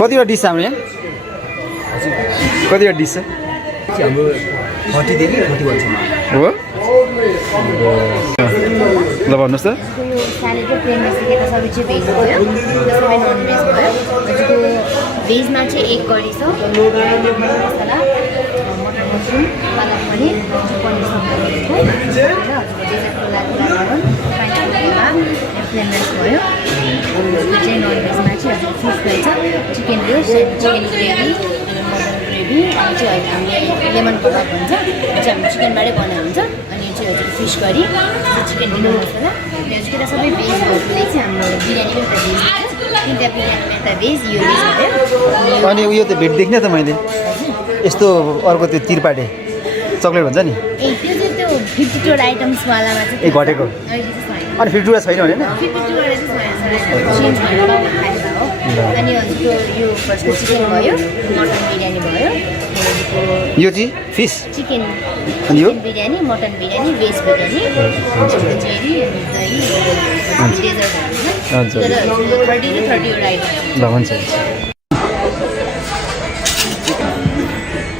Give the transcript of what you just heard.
कतिवटा डिस छ हाम्रो यहाँ कतिवटा डिस छ हाम्रो 40 देखि 41 हो ल भन्नुहोस् त स्यालेड र प्लेन राइस सबै चाहिँ भेज भयो सबै नन भेज भयो हजुरको भेजमा चाहिँ एक करी छ मसला मटर मसरुम पालक पनिर पनिर सब्जी भयो र हजुरको डेजर्टको लागि प्लेन राइस भयो चाहिँ नन भेजमा चाहिँ हजुर फिस रहेछ chicken roast chicken gravy mutton gravy अनि चाहिँ हामीले लेमन पलाउ भन्छ चाहिँ हामी चिकनबाटै बनाएको हुन्छ अनि चाहिँ हजुर फिस करी चिकन टिक्का मसला हजुरको सबै भेजहरूले चाहिँ हाम्रो बिरयानी पनि त भेज हुन्छ तिनवटा बिरयानीमा त भेज यो भेज भयो अनि उयो त भेट देख्ने त मैले यस्तो अर्को त्यो तिरपाटे चक्लेट भन्छ नि ए त्यो चाहिँ त्यो 52 आइटम्सवालामा चाहिँ ए घटेको अहिले चाहिँ छैन अनि 52 छैन भने 52 वाला चाहिँ चेन्ज गरेर खाएको हो अनि हजुरको यो फर्स्टको चिकन भयो मटन बिरयानी भयो यो चाहिँ फिस चिकन अनि यो बिरयानी मटन बिरयानी भेज बिरयानी जेरी अनि दही डेजर्ट हजुर 30 to 30 वटा आइटम ल हुन्छ